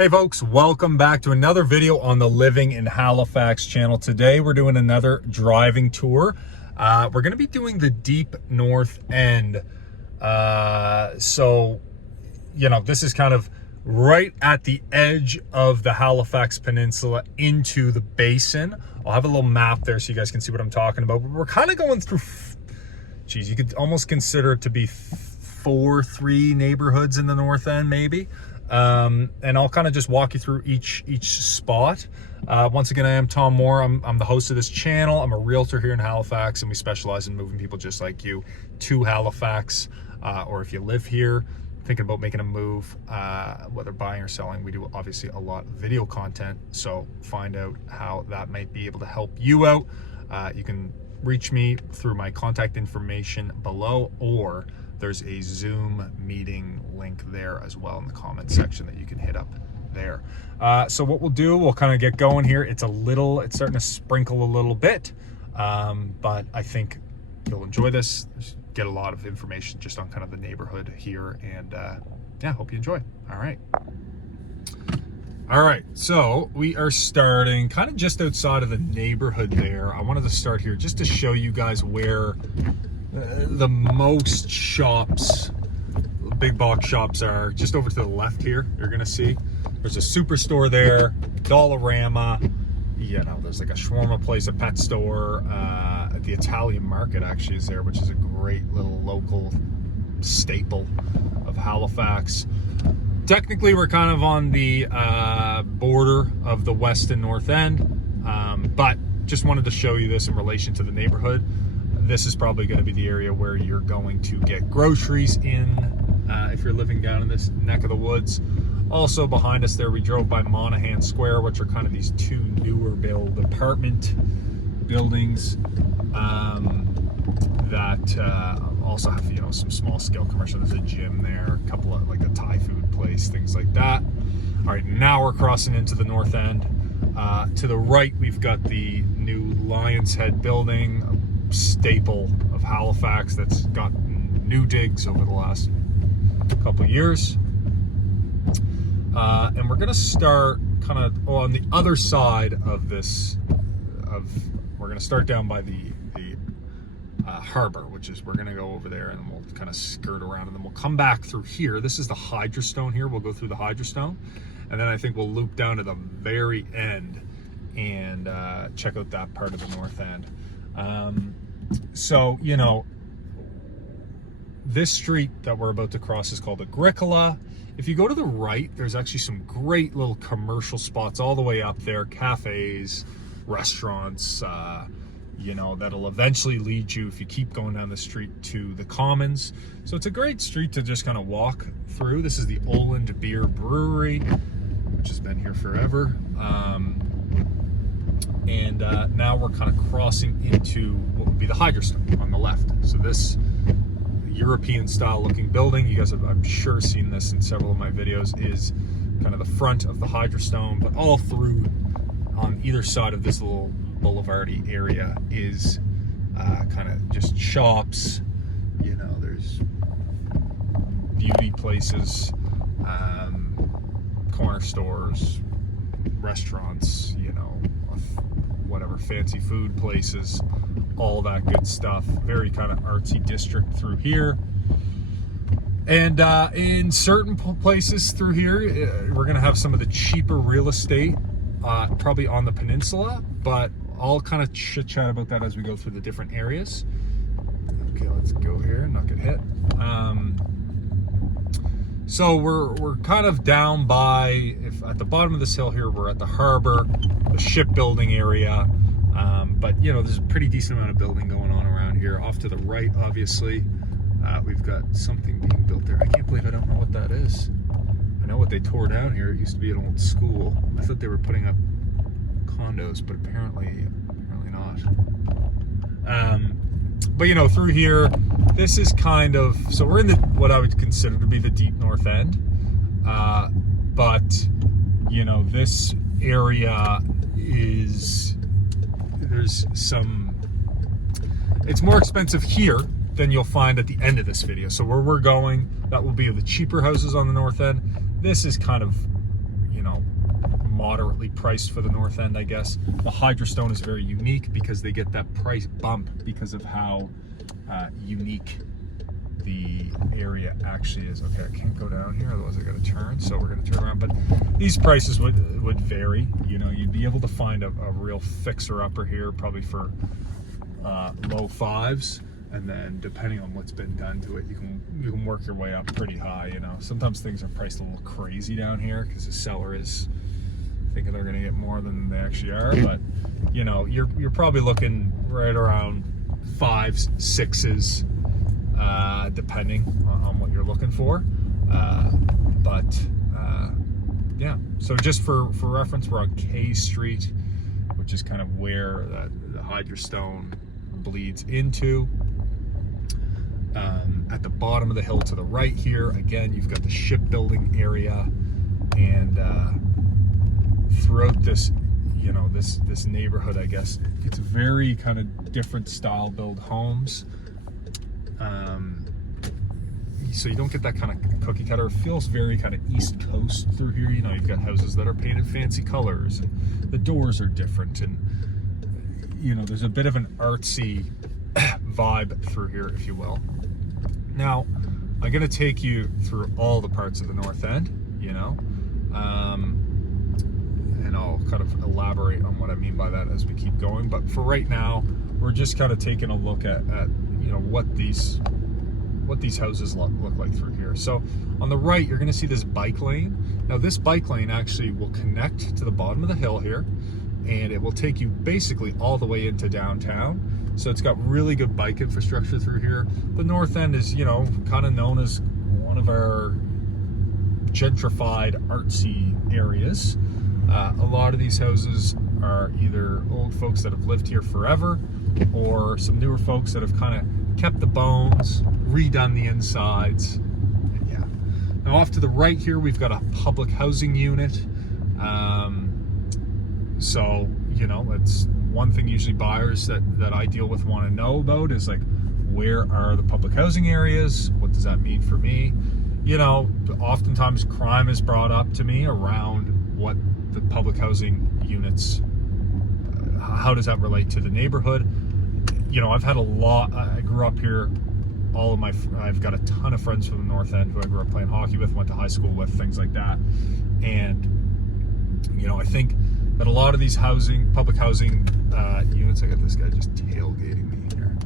Hey folks, welcome back to another video on the Living in Halifax channel. Today we're doing another driving tour. We're going to be doing the deep north end. So, this is kind of right at the edge of the Halifax Peninsula into the basin. I'll have a little map there so you guys can see what I'm talking about. But we're kind of going through, you could almost consider it to be three neighborhoods in the north end maybe. And I'll kind of just walk you through each spot. Once again, I am Tom Moore. I'm the host of this channel. I'm a realtor here in Halifax, and we specialize in moving people just like you to Halifax. Or if you live here, thinking about making a move, whether buying or selling, we do obviously a lot of video content. So find out how that might be able to help you out. You can reach me through my contact information below, or there's a Zoom meeting link there as well in the comment section that you can hit up there. So what we'll do, we'll kind of get going here. It's starting to sprinkle a little bit, but I think you'll enjoy this. Get a lot of information just on kind of the neighborhood here, and yeah, hope you enjoy. All right, so we are starting kind of just outside of the neighborhood there. I wanted to start here just to show you guys where the most shops, big box shops, are just over to the left here. You're gonna see there's a superstore there, Dollarama, there's like a shawarma place, a pet store, the Italian market actually is there, which is a great little local staple of Halifax. Technically we're kind of on the border of the west and north end, but just wanted to show you this in relation to the neighborhood. This is probably going to be the area where you're going to get groceries in if you're living down in this neck of the woods. Also behind us there, we drove by Monaghan Square, which are kind of these two newer build apartment buildings that also have, some small scale commercial. There's a gym there, a couple of like a Thai food place, things like that. All right, now we're crossing into the north end. To the right, we've got the new Lion's Head building, staple of Halifax that's gotten new digs over the last couple of years. And we're gonna start kind of on the other side of this, we're gonna start down by the harbor, which is, we're gonna go over there and we'll kind of skirt around, and then we'll come back through here. This is the Hydrostone here. We'll go through the Hydrostone, and then I think we'll loop down to the very end and check out that part of the north end. So, this street that we're about to cross is called Agricola. If you go to the right, there's actually some great little commercial spots all the way up there, cafes, restaurants, that'll eventually lead you, if you keep going down the street, to the Commons. So it's a great street to just kind of walk through. This is the Oland Beer Brewery, which has been here forever. And now we're kind of crossing into what would be the Hydrostone on the left. So this European style looking building, you guys have, I'm sure, seen this in several of my videos, is kind of the front of the Hydrostone, but all through on either side of this little boulevardy area is kind of just shops. There's beauty places, corner stores, restaurants, whatever, fancy food places, all that good stuff. Very kind of artsy district through here. And in certain places through here, we're gonna have some of the cheaper real estate, probably on the peninsula, but I'll kind of chit-chat about that as we go through the different areas. Okay, let's go here and not get hit. So we're kind of down by, at the bottom of this hill here, we're at the harbor, the shipbuilding area. But there's a pretty decent amount of building going on around here. Off to the right, obviously, we've got something being built there. I can't believe I don't know what that is. I know what they tore down here. It used to be an old school. I thought they were putting up condos, but apparently not. But through here, this is kind of, so we're in the, what I would consider to be the deep north end. But this area is, there's some, it's more expensive here than you'll find at the end of this video. So where we're going, that will be the cheaper houses on the north end. This is kind of you know, moderately priced for the north end, I guess. The Hydrostone is very unique because they get that price bump because of how unique the area actually is. Okay, I can't go down here, otherwise I gotta turn, so we're gonna turn around. But these prices would vary. You know, you'd be able to find a real fixer-upper here, probably for low fives, and then depending on what's been done to it, you can work your way up pretty high. You know, sometimes things are priced a little crazy down here because the seller is thinking they're gonna get more than they actually are. But you know, you're probably looking right around fives, sixes, depending on what you're looking for. Yeah, so just for reference, we're on K Street, which is kind of where the Hydrostone bleeds into. At the bottom of the hill to the right here, again, you've got the shipbuilding area, and throughout this, you know, this neighborhood, I guess, it's very kind of different style build homes. So you don't get that kind of cookie cutter. It feels very kind of East Coast through here. You know, you've got houses that are painted fancy colors, and the doors are different, and you know, there's a bit of an artsy vibe through here, if you will. Now, I'm gonna take you through all the parts of the north end, you know, and I'll kind of elaborate on what I mean by that as we keep going. But for right now, we're just kind of taking a look at you know, what these houses look like through here. So on the right, you're going to see this bike lane. Now this bike lane actually will connect to the bottom of the hill here, and it will take you basically all the way into downtown. So it's got really good bike infrastructure through here. The north end is, you know, kind of known as one of our gentrified artsy areas. A lot of these houses are either old folks that have lived here forever, or some newer folks that have kind of kept the bones, redone the insides, and yeah. Now off to the right here, we've got a public housing unit. So, you know, that's one thing usually buyers that I deal with want to know about is like, where are the public housing areas? What does that mean for me? You know, oftentimes crime is brought up to me around what the public housing units, how does that relate to the neighborhood? You know, I've had a lot, I grew up here, I've got a ton of friends from the north end who I grew up playing hockey with, went to high school with, things like that. And, you know, I think that a lot of these public housing units, I got this guy just tailgating me here,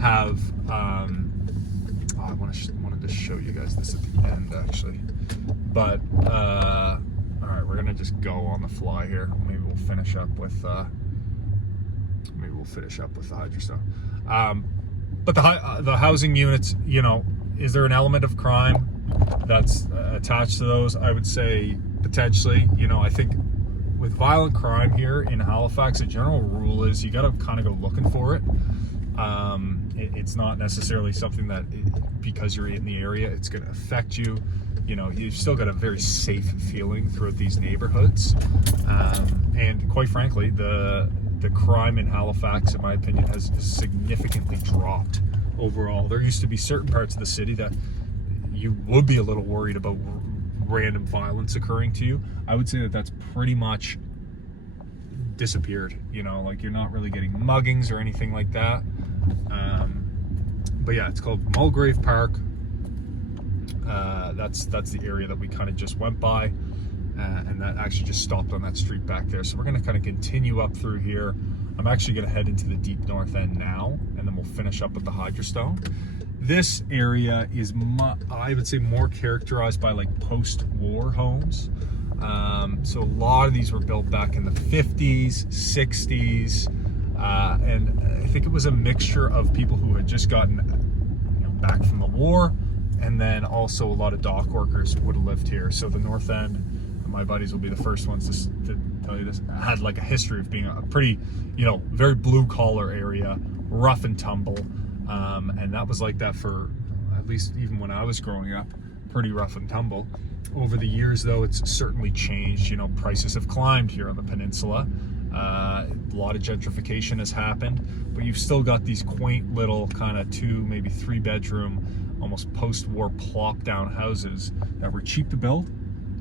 have, I wanted to show you guys this at the end actually. But, all right, we're gonna just go on the fly here. Maybe we'll finish up with the Hydrostone. But the housing units, you know, is there an element of crime that's attached to those? I would say potentially. You know, I think with violent crime here in Halifax, a general rule is you got to kind of go looking for it. It's not necessarily something that, because you're in the area, it's going to affect you. You know, you've still got a very safe feeling throughout these neighborhoods. And quite frankly, the crime in Halifax, in my opinion, has significantly dropped overall. There used to be certain parts of the city that you would be a little worried about random violence occurring to you. I would say that that's pretty much disappeared. You know, like you're not really getting muggings or anything like that. But yeah, it's called Mulgrave Park. That's the area that we kind of just went by. And that actually just stopped on that street back there. So we're going to kind of continue up through here. I'm actually going to head into the deep north end now, and then we'll finish up with the Hydrostone. This area is, I would say, more characterized by like post-war homes. So a lot of these were built back in the 50s, 60s, and I think it was a mixture of people who had just gotten, you know, back from the war, and then also a lot of dock workers would have lived here. So the north end, my buddies will be the first ones to tell you this, had like a history of being a pretty, you know, very blue collar area, rough and tumble. And that was like that for, at least even when I was growing up, pretty rough and tumble. Over the years though, it's certainly changed. You know, prices have climbed here on the peninsula. A lot of gentrification has happened, but you've still got these quaint little kind of 2, maybe 3 bedroom, almost post-war plop down houses that were cheap to build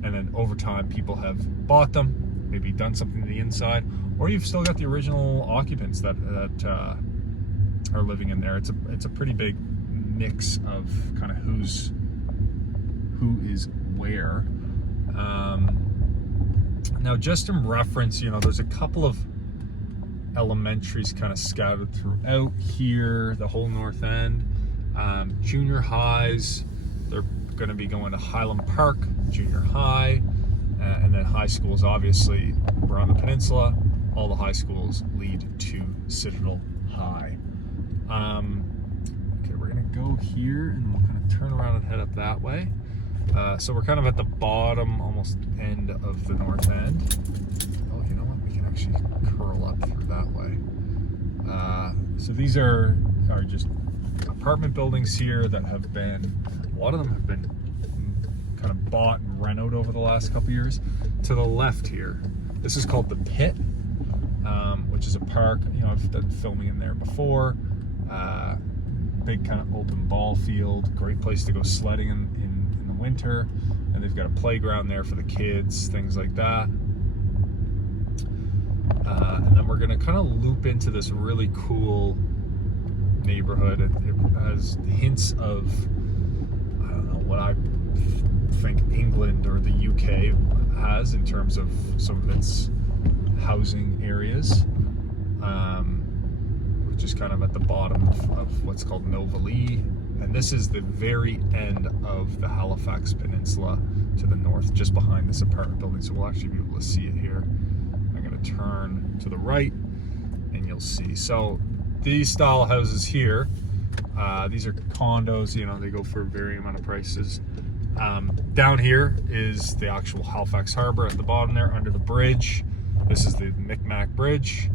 and then over time people have bought them, maybe done something to the inside, or you've still got the original occupants that are living in there. It's a pretty big mix of kind of who is where. Now, just in reference, there's a couple of elementaries kind of scattered throughout here, the whole north end. Junior highs, they're going to be going to Highland Park Junior High, and then high schools, obviously, we're on the peninsula. All the high schools lead to Citadel High. Okay, we're going to go here, and we'll kind of turn around and head up that way. So we're kind of at the bottom, almost end of the north end. Oh, you know what? We can actually curl up through that way. So these are just apartment buildings here that have been, a lot of them have been kind of bought and renoed over the last couple years. To the left here, this is called the Pit, which is a park. I've done filming in there before. Big kind of open ball field, great place to go sledding in the winter, and they've got a playground there for the kids, things like that. And then we're going to kind of loop into this really cool neighborhood. It has hints of, I don't know, what I think England or the UK has in terms of some of its housing areas, which is kind of at the bottom of what's called Nova Lee. And this is the very end of the Halifax Peninsula to the north, just behind this apartment building. So we'll actually be able to see it here. I'm going to turn to the right and you'll see. So these style houses here, these are condos, they go for a varying amount of prices. Down here is the actual Halifax Harbor at the bottom there, under the bridge. This is the Micmac Bridge,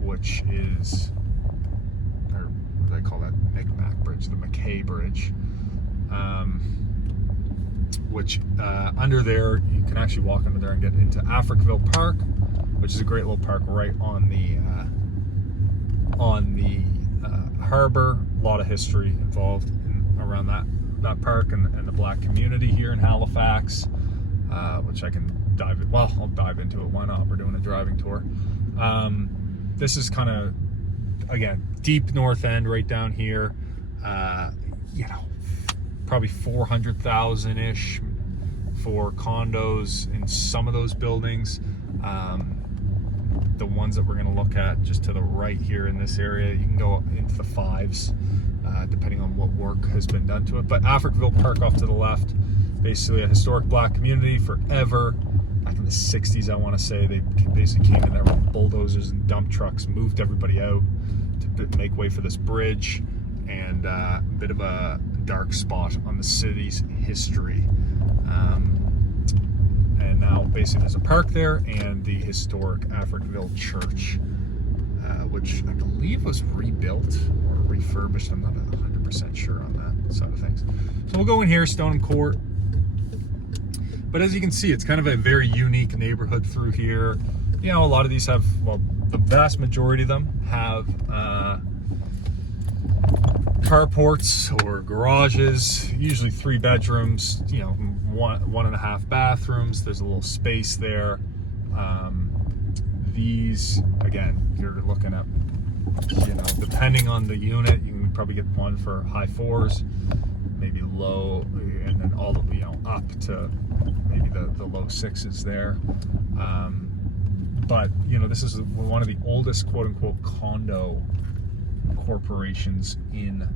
which is, or what do they call that? Micmac Bridge, the McKay Bridge, which under there, you can actually walk under there and get into Africville Park, which is a great little park right on the harbor. A lot of history involved around that park and the black community here in Halifax, which I can I'll dive into it. Why not? We're doing a driving tour. This is kind of, again, deep north end right down here. Probably 400,000-ish for condos in some of those buildings. The ones that we're going to look at just to the right here in this area, you can go into the fives, depending on what work has been done to it. But Africville Park off to the left, basically a historic black community forever. Back in the 60s, I want to say, they basically came in there with bulldozers and dump trucks, moved everybody out to make way for this bridge, and a bit of a dark spot on the city's history. And now basically there's a park there and the historic Africville Church, which I believe was rebuilt or refurbished. I'm not 100% sure on that side of things. So we'll go in here, Stoneham Court. But as you can see, it's kind of a very unique neighborhood through here. A lot of these have, well, the vast majority of them have carports or garages, usually 3 bedrooms, 1.5 bathrooms. There's a little space there. These, again, you're looking at, depending on the unit, you can probably get one for high 4s, maybe low, and then all the, up to maybe the low 6s there. But this is one of the oldest quote-unquote condo corporations in,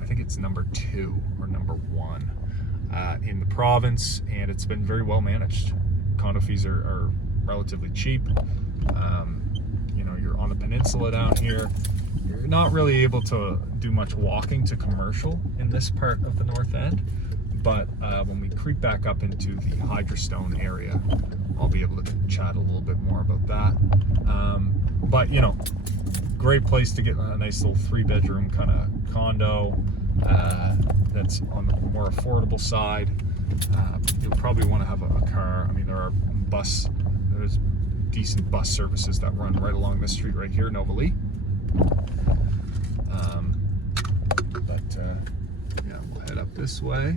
I think it's number 2 or number 1 in the province, and it's been very well managed. Condo fees are relatively cheap. You're on the peninsula down here. You're not really able to do much walking to commercial in this part of the north end, but when we creep back up into the Hydrostone area, I'll be able to chat a little bit more about that. But great place to get a nice little 3-bedroom kind of condo that's on the more affordable side. You'll probably want to have a car. I mean, there's decent bus services that run right along this street right here, Nova Lee. We'll head up this way.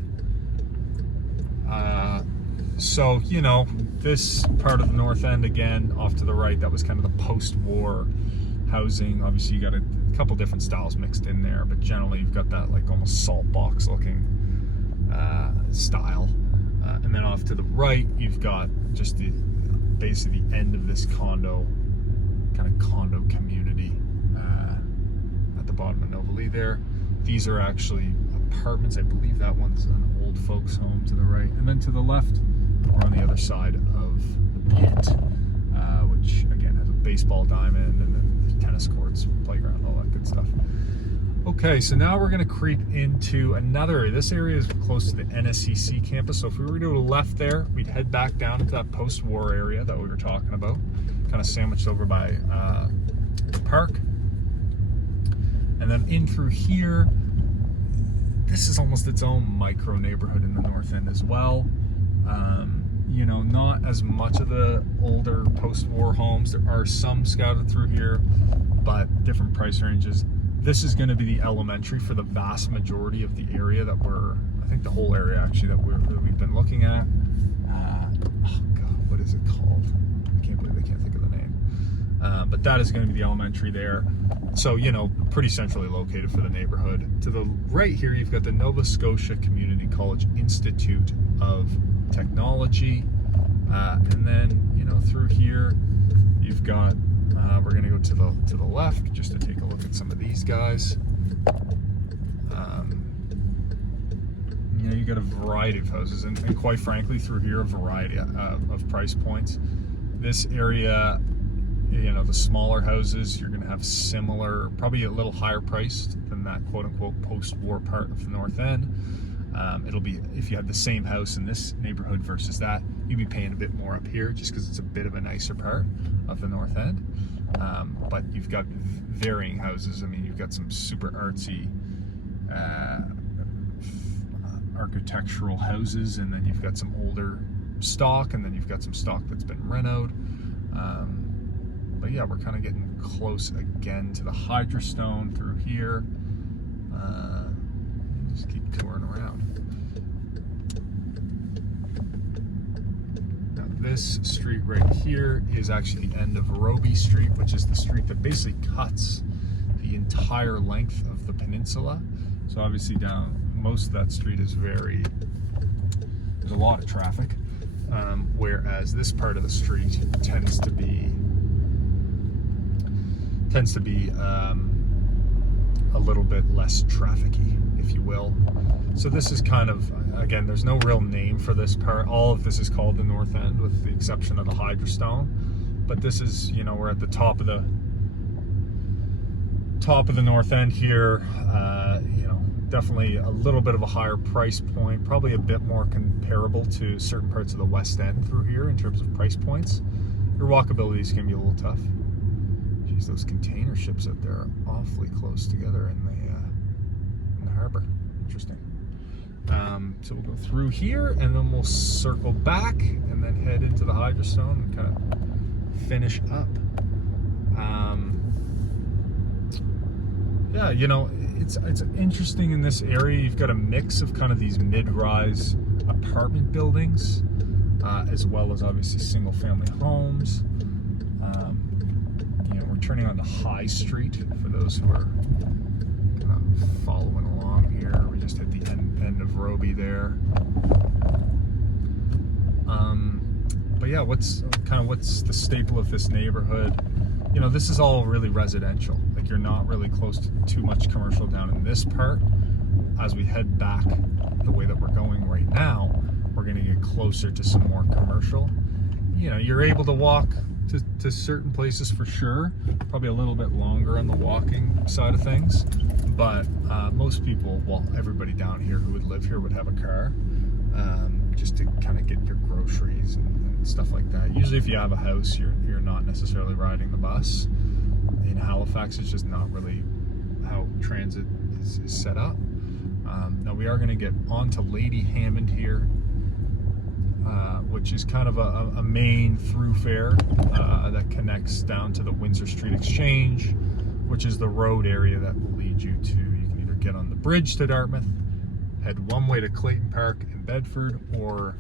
So, you know, this part of the North End, again, off to the right, that was kind of the post-war housing. Obviously, you got a couple different styles mixed in there, but generally you've got that like almost salt box looking style. And then off to the right, you've got just the basically the end of this condo community at the bottom of Novalee there. These are actually apartments. I believe that one's an old folks home to the right. And then to the left, we're on the other side of the pit, which again has a baseball diamond and then tennis courts, playground, all that good stuff. Okay, so now we're going to creep into another area. This area is close to the NSCC campus. So if we were to go to the left there, we'd head back down into that post-war area that we were talking about, kind of sandwiched over by the park. And then in through here, this is almost its own micro neighborhood in the North End as well. You know, not as much of the older post-war homes. There are some scattered through here, but different price ranges. This is going to be the elementary for the vast majority of the area that I think the whole area actually that we've been looking at. Oh God, what is it called? I can't believe I can't think of the name. But that is going to be the elementary there. So, you know, pretty centrally located for the neighborhood. To the right here, you've got the Nova Scotia Community College Institute of Technology. And then, you know, through here, you've got, we're going to go to the left just to take a look at some of these guys. You know, you got a variety of houses, and quite frankly, through here, a variety of price points. This area, you know, the smaller houses, you're going to have similar, probably a little higher priced than that quote-unquote post-war part of the North End. It'll be, if you had the same house in this neighborhood versus that, you'd be paying a bit more up here just because it's a bit of a nicer part of the North End. But you've got varying houses. I mean, you've got some super artsy architectural houses, and then you've got some older stock, and then you've got some stock that's been renoed. But yeah, we're kind of getting close again to the Hydrostone through here. Just keep touring around. Now this street right here is actually the end of Roby Street, which is the street that basically cuts the entire length of the peninsula. So obviously down most of that street is there's a lot of traffic, whereas this part of the street tends to be a little bit less trafficy, if you will. So this is kind of, again, there's no real name for this part. All of this is called the North End, with the exception of the Hydrostone. But this is, you know, we're at the top of the North End here. You know, definitely a little bit of a higher price point, probably a bit more comparable to certain parts of the West End through here in terms of price points. Your walkability is going to be a little tough. Geez, those container ships out there are awfully close together in the harbor. Interesting. So we'll go through here, and then we'll circle back, and then head into the Hydrostone and kind of finish up. Yeah, you know, it's interesting in this area. You've got a mix of kind of these mid-rise apartment buildings, as well as obviously single-family homes. You know, we're turning on the High Street for those who are following along here. We just hit the end of Roby there. But yeah, what's the staple of this neighborhood? You know, this is all really residential. Like, you're not really close to too much commercial down in this part. As we head back the way that we're going right now, we're going to get closer to some more commercial. You know, you're able to walk to certain places for sure, probably a little bit longer on the walking side of things, but most people, well, everybody down here who would live here would have a car, just to kind of get your groceries and stuff like that. Usually if you have a house, you're not necessarily riding the bus. In Halifax, it's just not really how transit is set up. Now we are going to get onto Lady Hammond here, which is kind of a main thoroughfare that connects down to the Windsor Street Exchange, which is the road area that will lead you can either get on the bridge to Dartmouth, head one way to Clayton Park, and Bedford, or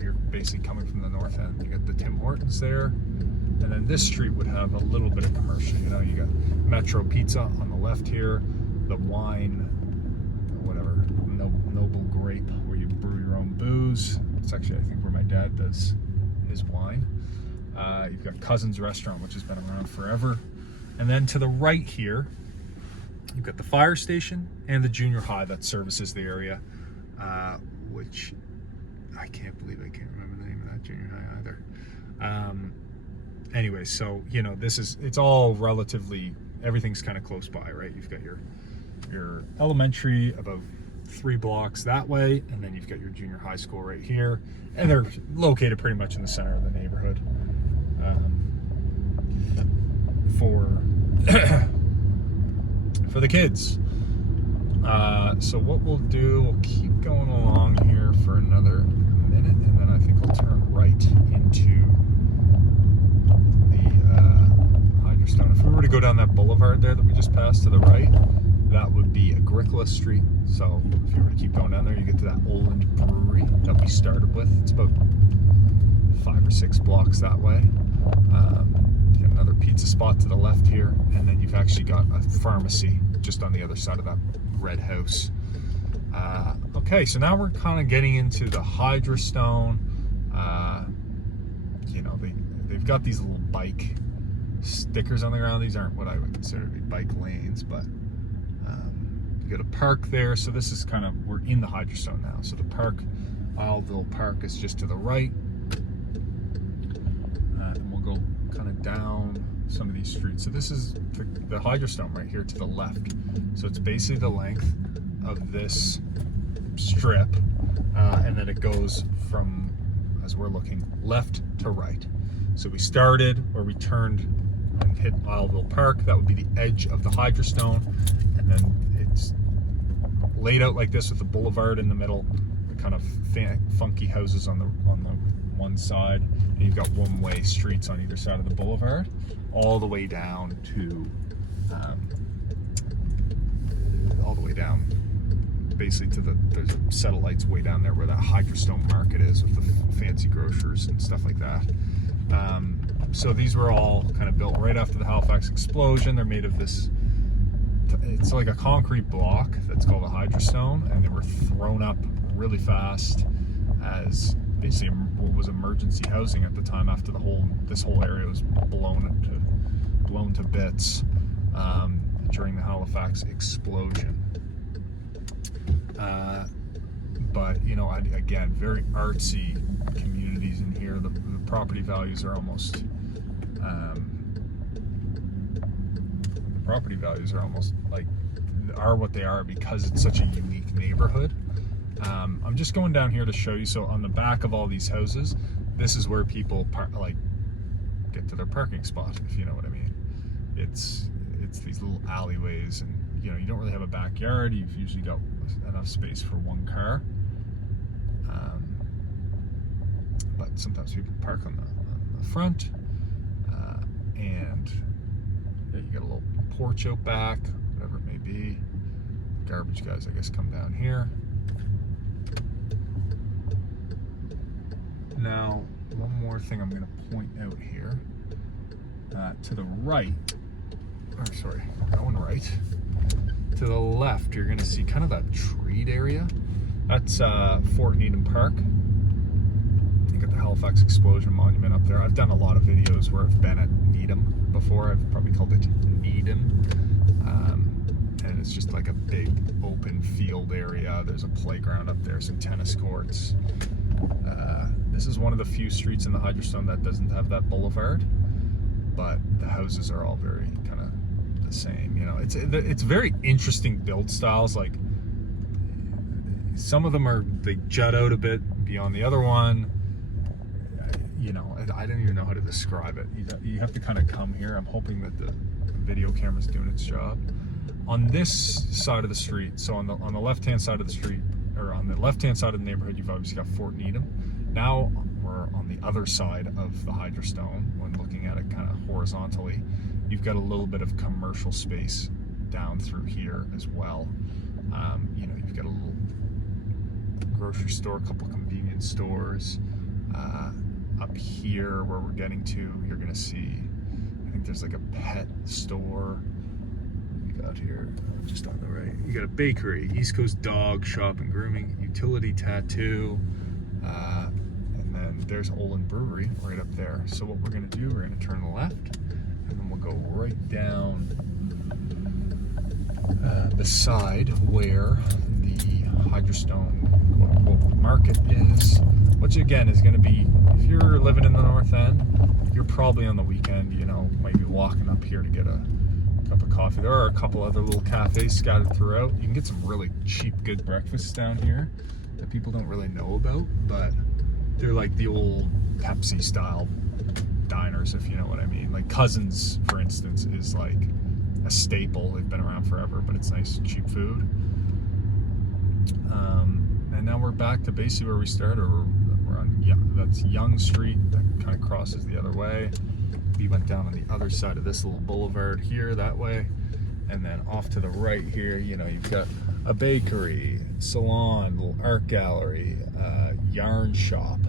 you're basically coming from the north end. You got the Tim Hortons there, and then this street would have a little bit of commercial. You know, you got Metro Pizza on the left here, the wine, whatever, Noble Grape, where you brew your own booze. It's actually, I think, where my dad does his wine. You've got Cousins Restaurant, which has been around forever. And then to the right here, you've got the fire station and the junior high that services the area, which I can't believe I can't remember the name of that junior high either. Anyway, so, you know, it's all relatively, everything's kind of close by, right? You've got your elementary about 3 blocks that way, and then you've got your junior high school right here, and they're located pretty much in the center of the neighborhood. For the kids. So what we'll do, we'll keep going along here for another minute, and then I think we'll turn right into the Hydrostone. If we were to go down that boulevard there that we just passed to the right, that would be Agricola Street. So if you were to keep going down there, you get to that Oland Brewery that we started with. It's about 5 or 6 blocks that way. You got another pizza spot to the left here, and then you've actually got a pharmacy just on the other side of that red house. Okay, so now we're kind of getting into the Hydrostone. You know, they've got these little bike stickers on the ground. These aren't what I would consider to be bike lanes, but you got a park there. So this is kind of, we're in the Hydrostone now. So the park, Isleville Park, is just to the right. And we'll go kind of down some of these streets. So this is the Hydrostone right here to the left. So it's basically the length of this strip, and then it goes from, as we're looking, left to right. So we started, or we turned and hit Isleville Park. That would be the edge of the Hydrostone, and then it's laid out like this with the boulevard in the middle, the kind of funky houses on the one side, and you've got one-way streets on either side of the boulevard, all the way down to basically to there's satellites way down there where that Hydrostone market is, with the fancy grocers and stuff like that. So these were all kind of built right after the Halifax explosion. They're made of this, it's like a concrete block that's called a Hydrostone, and they were thrown up really fast as basically what was emergency housing at the time, after this whole area was blown to bits during the Halifax explosion. But you know, again, very artsy communities in here. The property values are almost like are what they are because it's such a unique neighborhood. I'm just going down here to show you. So on the back of all these houses, this is where people get to their parking spot, if you know what I mean. It's these little alleyways, and you know, you don't really have a backyard. You've usually got enough space for one car, but sometimes people park on the front, and yeah, you got a little porch out back, whatever it may be. Garbage guys, I guess, come down here. Now, one more thing I'm going to point out here. To the right, or sorry, going right, to the left, you're going to see kind of that treed area. That's Fort Needham Park. You got the Halifax Explosion Monument up there. I've done a lot of videos where I've been at Needham before. I've probably called it Needham. And it's just like a big open field area. There's a playground up there, some tennis courts. This is one of the few streets in the Hydrostone that doesn't have that boulevard, but the houses are all very kind of the same. You know, it's very interesting build styles. Like, some of them they jut out a bit beyond the other one. You know, I don't even know how to describe it. You have to kind of come here. I'm hoping that the video camera's doing its job. On this side of the street, so on the left-hand side of the street, or on the left-hand side of the neighborhood, you've obviously got Fort Needham. Now we're on the other side of the Hydrostone. When looking at it kind of horizontally, you've got a little bit of commercial space down through here as well. You know, you've got a little grocery store, a couple convenience stores. Up here where we're getting to, you're gonna see, I think there's like a pet store. We got here, just on the right, you got a bakery, East Coast Dog Shop and Grooming, Utility Tattoo, and then there's Olin Brewery right up there. So what we're gonna do, we're gonna turn left, and then we'll go right down the side where the Hydrostone quote-unquote market is, which again is going to be, if you're living in the North End, you're probably on the weekend, you know, might be walking up here to get a cup of coffee. There are a couple other little cafes scattered throughout. You can get some really cheap, good breakfasts down here that people don't really know about, but they're like the old Pepsi style diners, if you know what I mean. Like Cousins, for instance, is like a staple. They've been around forever, but it's nice, cheap food. And now we're back to basically where we started. We're on, yeah, that's Yonge Street. That kind of crosses the other way. We went down on the other side of this little boulevard here, that way. And then off to the right here, you know, you've got a bakery, salon, little art gallery, yarn shop,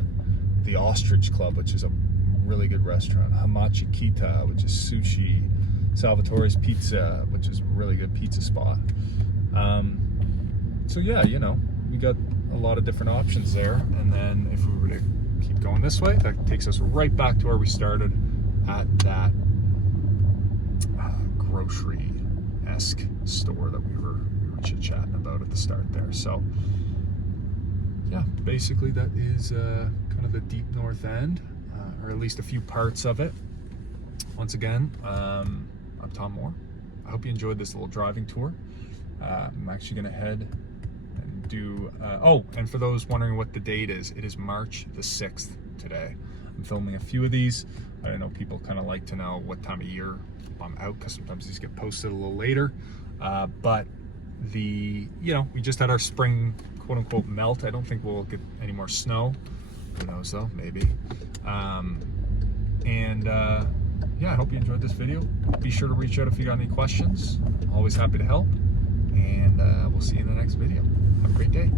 the Ostrich Club, which is a really good restaurant, Hamachi Kita, which is sushi, Salvatore's Pizza, which is a really good pizza spot. So yeah, you know, we got a lot of different options there. And then if we were to keep going this way, that takes us right back to where we started at that grocery-esque store that we were chit-chatting about at the start there. So yeah, basically that is kind of the deep North End, or at least a few parts of it. Once again, I'm Tom Moore. I hope you enjoyed this little driving tour. I'm actually going to head and do, oh, and for those wondering what the date is, it is March the 6th today. I'm filming a few of these. I know people kind of like to know what time of year I'm out, because sometimes these get posted a little later. But you know, we just had our spring quote unquote melt. I don't think we'll get any more snow. Who knows though, maybe. Yeah, I hope you enjoyed this video. Be sure to reach out if you got any questions. Always happy to help. And we'll see you in the next video. Have a great day.